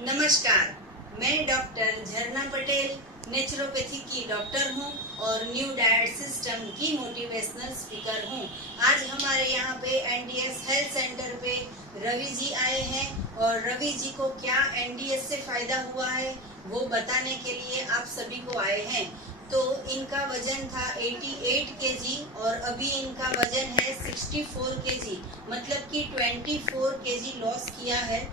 नमस्कार, मैं डॉक्टर झरना पटेल नेचुरोपैथी की डॉक्टर हूँ और न्यू डाइट सिस्टम की मोटिवेशनल स्पीकर हूँ। आज हमारे यहाँ पे एनडीएस हेल्थ सेंटर पे रवि जी आए हैं और रवि जी को क्या एनडीएस से फायदा हुआ है वो बताने के लिए आप सभी को आए हैं। तो इनका वजन था 88 केजी और अभी इनका वजन है 64 केजी, मतलब कि 24 केजी लॉस किया है।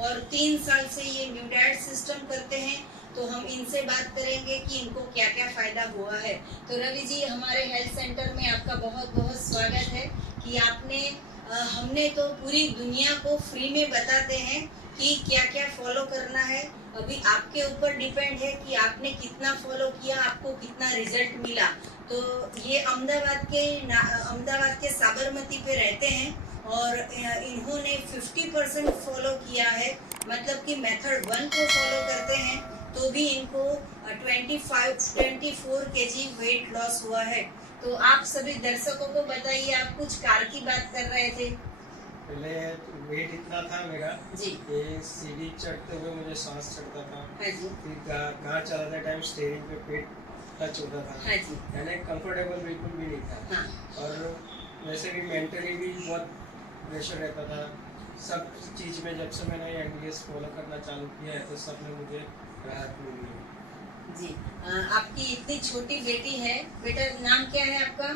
और 3 साल से ये न्यू डाइट सिस्टम करते हैं। तो हम इनसे बात करेंगे कि इनको क्या क्या फायदा हुआ है। तो रवि जी, हमारे हेल्थ सेंटर में आपका बहुत बहुत स्वागत है कि आपने हमने तो पूरी दुनिया को फ्री में बताते हैं कि क्या क्या फॉलो करना है। अभी आपके ऊपर डिपेंड है कि आपने कितना फॉलो किया, आपको कितना रिजल्ट मिला। तो ये अहमदाबाद के साबरमती पे रहते हैं और इन्होंने 50% फॉलो किया है, मतलब कि मेथड 1 को फॉलो करते हैं तो भी इनको 24 केजी वेट लॉस हुआ है। तो आप सभी दर्शकों को बताइए, आप कुछ कार की बात कर रहे थे। पहले वेट इतना था मेरा जी कि सीढ़ी चढ़ते हुए मुझे सांस चढ़ता था। हाँ जी फिर कार चलाते टाइम स्टीयरिंग पे पेट टच होता था। हाँ जी यानी कंफर्टेबल बिल्कुल भी नहीं था। हाँ और वैसे भी मेंटली भी बहुत प्रेशर रहता था सब चीज़ में। जब से मैंने एनडीएस फॉलो करना चालू किया है तो सब में मुझे राहत मिली है। जी। आपकी इतनी छोटी बेटी है, बेटा नाम क्या है आपका?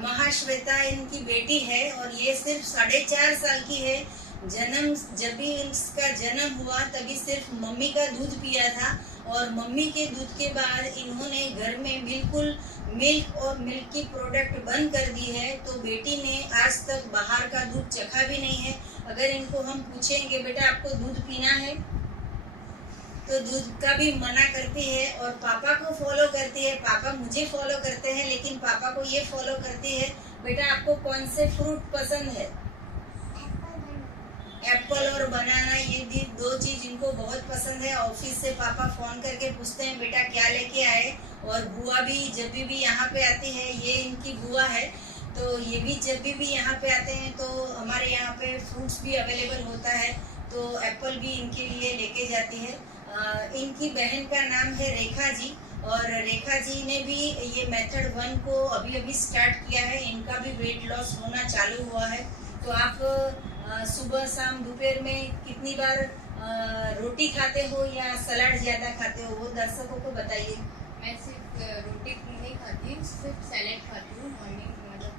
महाश्वेता इनकी बेटी है और ये सिर्फ 4.5 साल की है। जब भी इसका जन्म हुआ तभी सिर्फ मम्मी का दूध पिया था और मम्मी के दूध के बाद इन्होंने घर में बिल्कुल मिल्क और मिल्क की प्रोडक्ट बंद कर दी है। तो बेटी ने आज तक बाहर का दूध चखा भी नहीं है। अगर इनको हम पूछेंगे बेटा आपको दूध पीना है तो दूध का भी मना करती है और पापा को फॉलो करती है। पापा मुझे फॉलो करते हैं लेकिन पापा को ये फॉलो करती है। बेटा आपको कौन से फ्रूट पसंद है? एप्पल और बनाना, ये दो चीज इनको बहुत पसंद है। ऑफिस से पापा फोन करके पूछते हैं बेटा क्या लेके आए। और बुआ भी जब भी यहाँ पे आती है, ये इनकी बुआ है, तो ये भी जब भी यहाँ पे आते हैं तो हमारे यहाँ पे फ्रूट्स भी अवेलेबल होता है, तो एप्पल भी इनके लिए लेके जाती है। इनकी बहन का नाम है रेखा जी और रेखा जी ने भी ये मेथड 1 को अभी अभी स्टार्ट किया है। इनका भी वेट लॉस होना चालू हुआ है। तो आप सुबह शाम दोपहर में कितनी बार रोटी खाते हो या सलाद ज्यादा खाते हो, वो दर्शकों को बताइए। मैं सिर्फ रोटी नहीं खाती, सिर्फ सैलेड खाती हूँ मॉर्निंग, मतलब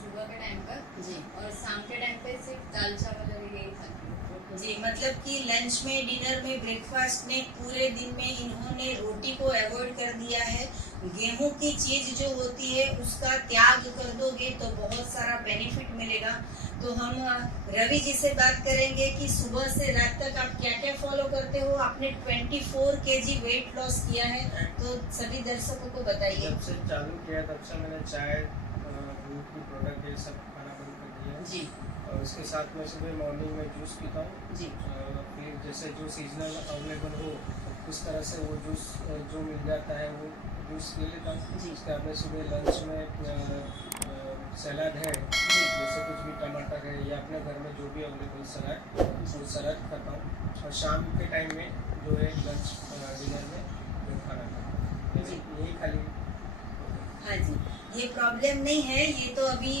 सुबह के टाइम पर जी और शाम के टाइम पे सिर्फ दाल चावल और यही खाती हूँ। जी, मतलब कि लंच में, डिनर में, ब्रेकफास्ट में पूरे दिन में इन्होंने रोटी को अवॉइड कर दिया है। गेहूं की चीज जो होती है उसका त्याग कर दोगे तो बहुत सारा बेनिफिट मिलेगा। तो हम रवि जी से बात करेंगे कि सुबह से रात तक आप क्या क्या फॉलो करते हो। आपने 24 केजी वेट लॉस किया है, तो सभी दर्शकों को बताइए। जब से चालू किया तब से मैंने चाय, दूध की प्रोडक्ट ये सब खाना बंद कर दिया है। जी और उसके साथ में सुबह मॉर्निंग में जूस पीता हूँ। जी फिर जैसे जो सीजनल अवेलेबल हो उस तरह से वो जूस जो मिल जाता है वो जूस पी लेता हूँ। जी उसके बाद में सुबह लंच में सलाद है, जैसे कुछ भी टमाटर है या अपने घर में जो भी अवेलेबल सलाद, वो सलाद खाता हूँ। और शाम के टाइम में जो है लंच डिनर में जो खाना खाता हूँ, यही खाली। हाँ जी, ये प्रॉब्लम नहीं है। ये तो अभी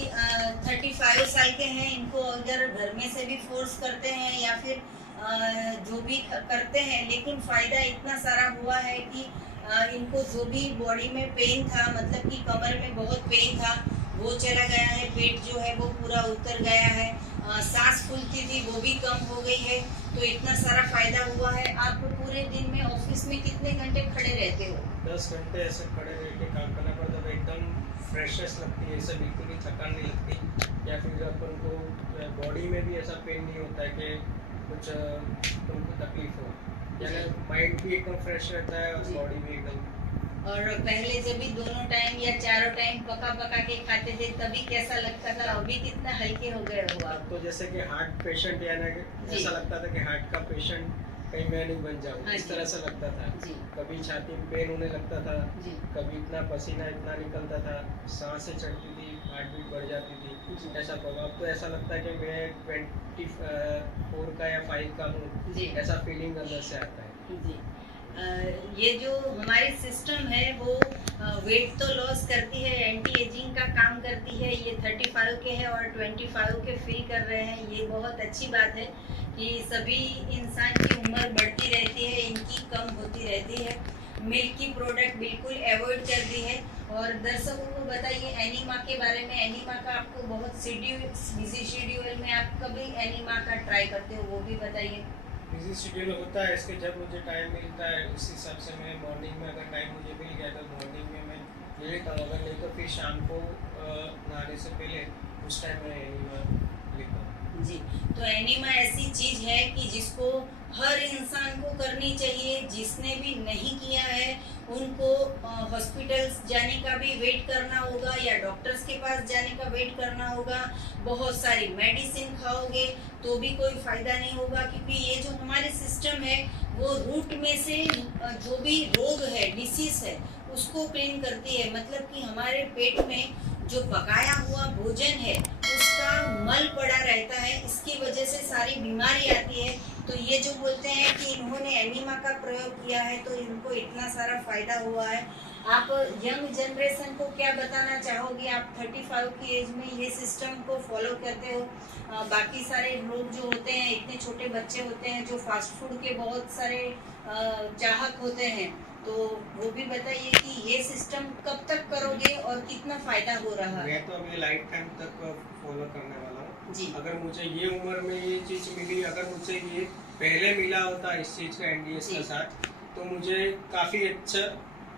35 साल के हैं। इनको अगर घर में से भी फोर्स करते हैं या फिर जो भी करते हैं, लेकिन फायदा इतना सारा हुआ है कि इनको जो भी बॉडी में पेन था, मतलब कि कमर में बहुत पेन था, वो चला गया है। पेट जो है वो पूरा उतर गया है। सांस फूलती थी वो भी कम हो गई है। तो इतना सारा फायदा हुआ है। आप पूरे दिन में ऑफिस में कितने घंटे खड़े रहते हो? 10 घंटे ऐसे खड़े रह के काम करना पड़ता है। एकदम फ्रेशनेस लगती है, ऐसे बिल्कुल भी थकान नहीं लगती। या फिर अपन को बॉडी में भी ऐसा पेन नहीं होता है कि कुछ तुमको तकलीफ हो। यानी माइंड भी एकदम फ्रेश रहता है और जी। बॉडी भी एकदम। और पहले जब भी दोनों टाइम या चारों टाइम पका पका के खाते थे तभी कैसा लगता था, अभी कितना हल्के हो गए हो आप? तो जैसे कि हार्ट पेशेंट, यानी कि ऐसा लगता था कि हार्ट का पेशेंट कहीं मैं नहीं बन जाऊँ, हाँ इस जी। तरह से लगता था। जी कभी छाती में पेन होने लगता था, जी कभी इतना पसीना इतना निकलता था, सांसें चढ़ती थी, हार्ट बीट बढ़ जाती थी, जी ऐसा प्रभाव। अब तो ऐसा लगता है कि मैं 24 का या 5 का हूँ, जी ऐसा फीलिंग अंदर से आता है। जी ये जो हमारी सिस्टम है वो वेट तो लॉस करती है, एंटी एजिंग का काम करती है। ये 35 के है और 25 के फील कर रहे हैं, ये बहुत अच्छी बात है कि सभी इंसान की उम्र बढ़ती रहती है, इनकी कम होती रहती है। मिल्क की प्रोडक्ट बिल्कुल अवॉइड कर दी है। और दर्शकों को बताइए एनीमा के बारे में। एनीमा का आपको बहुत बिजी शेड्यूल में आप कभी एनीमा का ट्राई करते हो, वो भी बताइए। बिजी शेड्यूल होता है इसके, जब मुझे टाइम मिलता है उस हिसाब से मैं मॉर्निंग में अगर टाइम मुझे मिल गया तो मॉर्निंग में मैं ले लेता हूँ, अगर नहीं तो फिर शाम को नहाने से पहले उस टाइम मैं एनिमा लेता हूँ। जी तो एनीमा ऐसी चीज है कि जिसको हर इंसान को करनी चाहिए। जिसने भी नहीं किया है उनको हॉस्पिटल्स जाने का भी वेट करना होगा या डॉक्टर्स के पास जाने का वेट करना होगा। बहुत सारी मेडिसिन खाओगे तो भी कोई फायदा नहीं होगा, क्योंकि ये जो हमारे सिस्टम है वो रूट में से जो भी रोग है, डिसीज है, उसको क्लीन करती है। मतलब कि हमारे पेट में जो पकाया हुआ भोजन है उसका मल पड़ा रहता है, इसकी वजह से सारी बीमारी आती है। तो ये जो बोलते हैं कि इन्होंने एनीमा का प्रयोग किया है तो इनको इतना सारा फायदा हुआ है। आप यंग जनरेशन को क्या बताना चाहोगे? आप 35 की एज में ये सिस्टम को फॉलो करते हो। बाकी सारे लोग जो होते हैं, इतने छोटे बच्चे होते हैं जो फास्ट फूड के बहुत सारे चाहक होते हैं, तो वो भी बताइए कि ये सिस्टम कब तक करोगे और कितना फायदा हो रहा है। मैं तो अभी लाइफ टाइम तक फॉलो करने वाला हूँ। जी अगर मुझे ये उम्र में ये चीज़ मिली, अगर मुझे ये पहले मिला होता इस चीज़ का एनडीएस जी। के साथ, तो मुझे काफ़ी अच्छा,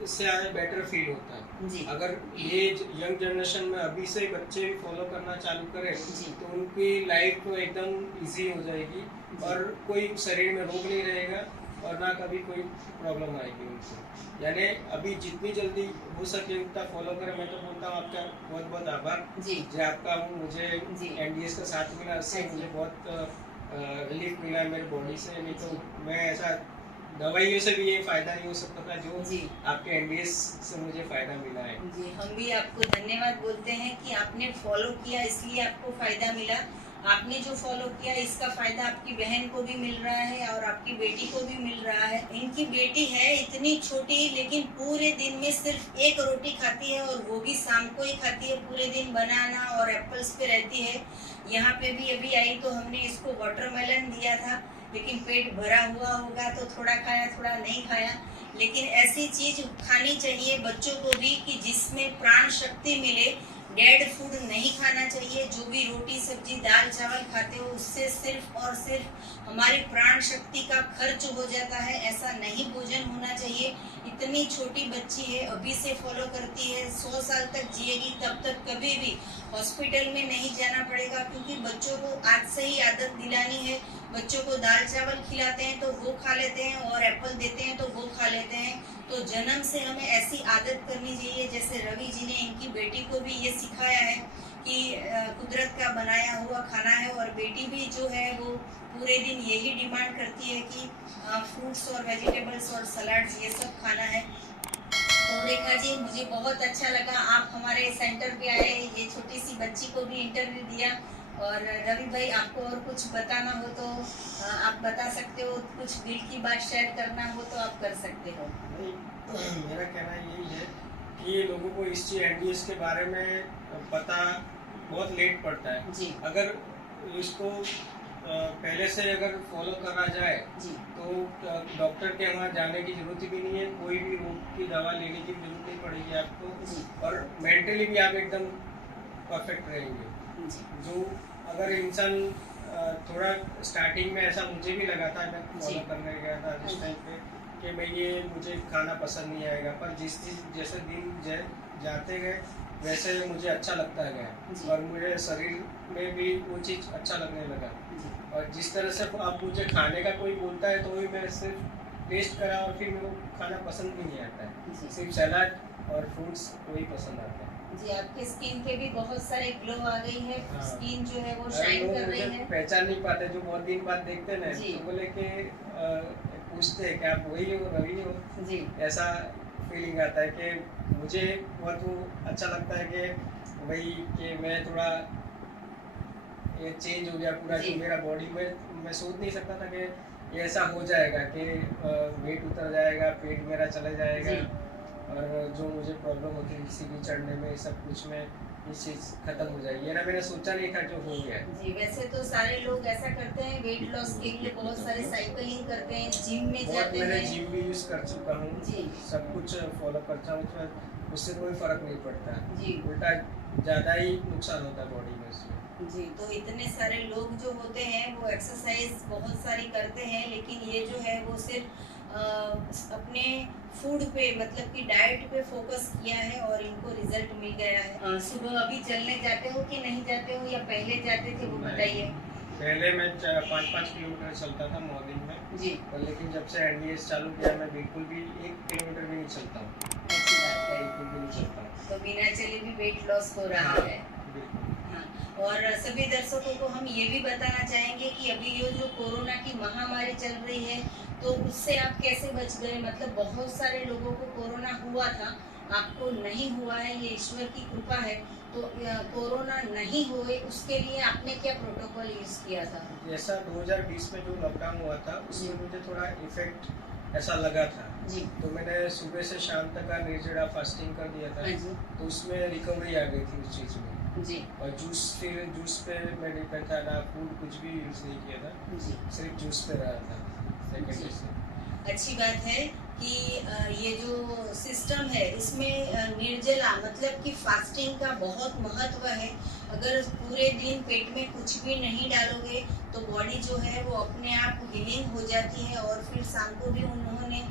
इससे आगे बेटर फील होता है। जी अगर ये यंग जनरेशन में अभी से बच्चे फॉलो करना चालू करें जी। तो उनकी लाइफ तो एकदम इजी हो जाएगी और कोई शरीर में रोग नहीं रहेगा और ना कभी कोई प्रॉब्लम आएगी उनको। यानी अभी जितनी जल्दी हो सके उतना फॉलो करें। मैं तो बोलता हूँ आपका बहुत बहुत आभार जी जो आपका हूँ, मुझे जी। एनडीएस का साथ मिला, उससे हाँ जी। मुझे बहुत रिलीफ मिला मेरी बॉडी से। नहीं तो मैं ऐसा दवाइयों से भी ये फायदा नहीं हो सकता था जो जी आपके एनडीएस से मुझे फायदा मिला है। जी, हम भी आपको धन्यवाद बोलते हैं कि आपने फॉलो किया, इसलिए आपको फायदा मिला। आपने जो फॉलो किया इसका फायदा आपकी बहन को भी मिल रहा है और आपकी बेटी को भी मिल रहा है। इनकी बेटी है इतनी छोटी, लेकिन पूरे दिन में सिर्फ एक रोटी खाती है और वो भी शाम को ही खाती है। पूरे दिन बनाना और एप्पल्स पे रहती है। यहाँ पे भी अभी आई तो हमने इसको वाटरमेलन दिया था, लेकिन पेट भरा हुआ होगा तो थोड़ा खाया थोड़ा नहीं खाया। लेकिन ऐसी चीज खानी चाहिए बच्चों को भी कि जिसमें प्राण शक्ति मिले। डेड फूड नहीं खाना चाहिए। जो भी रोटी सब्जी दाल चावल खाते हो उससे सिर्फ और सिर्फ हमारी प्राण शक्ति का खर्च हो जाता है। ऐसा नहीं भोजन होना चाहिए। इतनी छोटी बच्ची है, अभी से फॉलो करती है, 100 साल तक जिएगी, तब तक कभी भी हॉस्पिटल में नहीं जाना पड़ेगा। क्योंकि बच्चों को आज से ही आदत दिलानी है। बच्चों को दाल चावल खिलाते हैं तो वो खा लेते हैं और एप्पल देते हैं तो वो खा लेते हैं। तो जन्म से हमें ऐसी आदत करनी चाहिए। जैसे रवि जी ने इनकी बेटी को भी ये सिखाया है कि कुदरत का बनाया हुआ खाना है, और बेटी भी जो है वो पूरे दिन यही डिमांड करती है कि फ्रूट्स और वेजिटेबल्स और सलाड्स ये सब खाना है। तो रेखा जी, मुझे बहुत अच्छा लगा आप हमारे सेंटर पे आए, ये छोटी सी बच्ची को भी इंटरव्यू दिया। और रवि भाई, आपको और कुछ बताना हो तो आप बता सकते हो। कुछ दिल की बात शेयर करना हो तो आप कर सकते हो। नहीं, मेरा कहना यही है कि लोगों को इस चीज एनडीएस के बारे में पता बहुत लेट पड़ता है। जी अगर इसको पहले से अगर फॉलो करा जाए जी तो डॉक्टर के वहाँ जाने की जरूरत भी नहीं है, कोई भी रोग की दवा लेने की जरूरत नहीं पड़ेगी आपको, जी और मेंटली भी आप एकदम परफेक्ट रहेंगे। जी जो अगर इंसान थोड़ा स्टार्टिंग में ऐसा मुझे भी लगा था, मैं फॉलो जी। करने गया था जिस टाइम पे कि मैं ये मुझे खाना पसंद नहीं आएगा, पर जैसे दिन जाते गए वैसे मुझे अच्छा लगता जी। गया और मुझे शरीर में भी वो चीज़ अच्छा लगने लगा। जी और जिस तरह से अब मुझे खाने का कोई बोलता है तो भी मैं सिर्फ टेस्ट करा और फिर मेरे को खाना पसंद भी नहीं आता है। जी सिर्फ सलाद और फ्रूट्स वही पसंद आता है। जी, आपके स्किन पे भी बहुत सारे ग्लो आ गई है, हाँ। स्किन जो है वो अरे शाइन लोग कर रही मुझे है। पहचान नहीं पाते, जो बहुत दिन बाद देखते ना जी। तो बोले कि पूछते हैं कि आप वही हो, रवि हो। जी ऐसा फीलिंग आता है कि मुझे बहुत वो अच्छा लगता है कि वही कि मैं थोड़ा ये चेंज हो गया पूरा जी। जो मेरा बॉडी में। मैं सोच नहीं सकता था कि ये ऐसा हो जाएगा कि वेट उतर जाएगा, पेट मेरा चला जाएगा, जी। और जो मुझे प्रॉब्लम होती थी सीढ़ी चढ़ने में, सब कुछ में ये चीज़ खत्म हो जाएगी। ये ना मैंने सोचा नहीं था जो हो गया। जी, वैसे तो सारे लोग ऐसा करते हैं, वेट लॉस के लिए बहुत सारे साइकिलिंग करते हैं, जिम में बहुत जाते मैंने हैं। जिम भी यूज़ कर चुका हूँ, जी। सब कुछ फॉलो करता हूँ, तो उससे कोई फ़र्क नहीं पड़ता, जी। उल्टा ज़्यादा ही नुकसान होता है बॉडी में इसमें। जी, तो इतने सारे लोग जो होते हैं वो एक्सरसाइज बहुत सारी करते हैं, लेकिन ये जो है वो सिर्फ अपने फूड पे मतलब कि डाइट पे फोकस किया है और इनको रिजल्ट मिल गया है। सुबह अभी चलने जाते हो कि नहीं जाते हो, या पहले जाते थे वो बताइए। पहले मैं 5-5 किलोमीटर चलता था मॉर्निंग में, जी, पर लेकिन जब से एनडीएस चालू किया मैं बिल्कुल भी 1 किलोमीटर भी नहीं चलता हूँ, अच्छी बात है। बिल्कुल भी नहीं चलता हूँ। तो बिना चले भी वेट लॉस हो रहा है। बिल्कुल। हाँ, और सभी दर्शकों को हम ये भी बताना चाहेंगे कि अभी ये जो कोरोना की महामारी चल रही है, तो उससे आप कैसे बच गए। मतलब बहुत सारे लोगों को कोरोना हुआ था, आपको नहीं हुआ है, ये ईश्वर की कृपा है। तो कोरोना नहीं हुए उसके लिए आपने क्या प्रोटोकॉल यूज किया था। जैसा 2020 में जो लॉकडाउन हुआ था उसमें मुझे थोड़ा इफेक्ट ऐसा लगा था, जी। तो मैंने सुबह से शाम तक का निर्जला फास्टिंग कर दिया था, हाँ जी। तो उसमें रिकवरी आ गई थी उस चीज़ में। जी। और फिर जूस पे मैं डिपेंड था, ना फूड कुछ भी यूज़ नहीं किया था, जी। सिर्फ जूस पे रहा था सेकेंड जी। डे से। अच्छी बात है कि ये जो सिस्टम है इसमें निर्जला मतलब कि फास्टिंग का बहुत महत्व है। अगर पूरे दिन पेट में कुछ भी नहीं डालोगे तो बॉडी जो है वो अपने आप हीलिंग हो जाती है। और फिर शाम को भी उन्होंने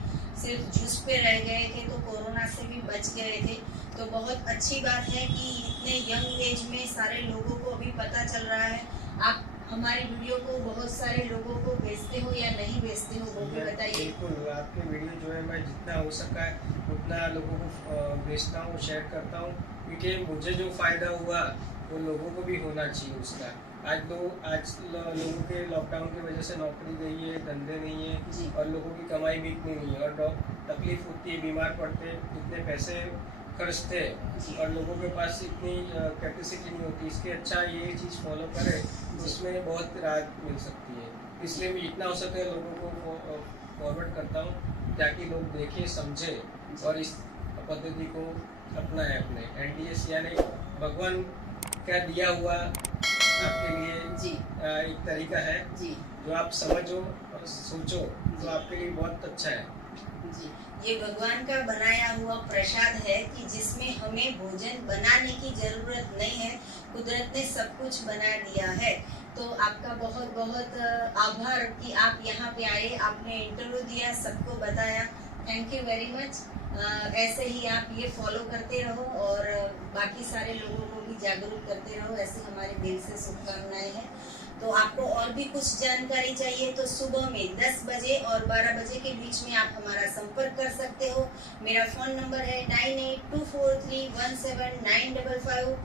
सिर्फ जूस पे रह गए थे तो कोरोना से भी बच गए थे। तो बहुत अच्छी बात है कि इतने यंग एज में सारे लोगों को अभी पता चल रहा है। आप हमारी वीडियो को बहुत सारे लोगों को भेजते हो या नहीं भेजते हो वो भी बताइए। बिल्कुल, आपके वीडियो जो है मैं जितना हो सका है उतना लोगों को भेजता हूँ, शेयर करता हूँ, क्योंकि मुझे जो फ़ायदा हुआ वो लोगों को भी होना चाहिए उसका। आज लोगों के लॉकडाउन की वजह से नौकरी गई है, धंधे नहीं है, जी। और लोगों की कमाई भी इतनी नहीं है, और तकलीफ होती है, बीमार पड़ते हैं, इतने पैसे खर्चते जी। हैं और लोगों के पास इतनी कैपेसिटी नहीं होती। इसके अच्छा ये चीज़ फॉलो करें तो उसमें बहुत राहत मिल सकती है। इसलिए मैं जितना हो सके लोगों को फॉरवर्ड करता हूँ ताकि लोग देखें, समझें और इस पद्धति को अपनाएं अपने। एनडीएस यानी भगवान का दिया हुआ आपके लिए जी। एक तरीका है, जी। जो आप समझो और सोचो तो आपके लिए बहुत अच्छा है। जी, ये भगवान का बनाया हुआ प्रसाद है कि जिसमें हमें भोजन बनाने की जरूरत नहीं है, कुदरत ने सब कुछ बना दिया है। तो आपका बहुत बहुत आभार कि आप यहाँ पे आए, आपने इंटरव्यू दिया, सबको बताया। Thank you very much. ऐसे ही आप ये फॉलो करते रहो और बाकी सारे लोगों को भी जागरूक करते रहो, ऐसे हमारे दिल से शुभकामनाएं हैं। तो आपको और भी कुछ जानकारी चाहिए तो सुबह में 10 बजे और 12 बजे के बीच में आप हमारा संपर्क कर सकते हो। मेरा फ़ोन नंबर है 9824317955।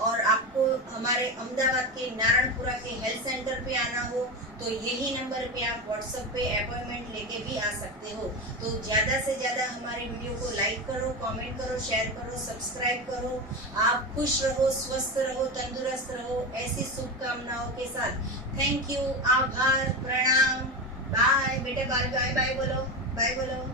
और आपको हमारे अहमदाबाद के नारायणपुरा के हेल्थ सेंटर पे आना हो तो यही नंबर पे आप व्हाट्सएप पे अपॉइंटमेंट लेके भी आ सकते हो। तो ज़्यादा से ज़्यादा हमारे वीडियो को लाइक करो, कमेंट करो, शेयर करो, सब्सक्राइब करो। आप खुश रहो, स्वस्थ रहो, तंदुरुस्त रहो, ऐसी शुभकामनाओं के साथ थैंक यू, आभार, प्रणाम, बाय। बेटे बाय बाय बाय बोलो, बाय बोलो।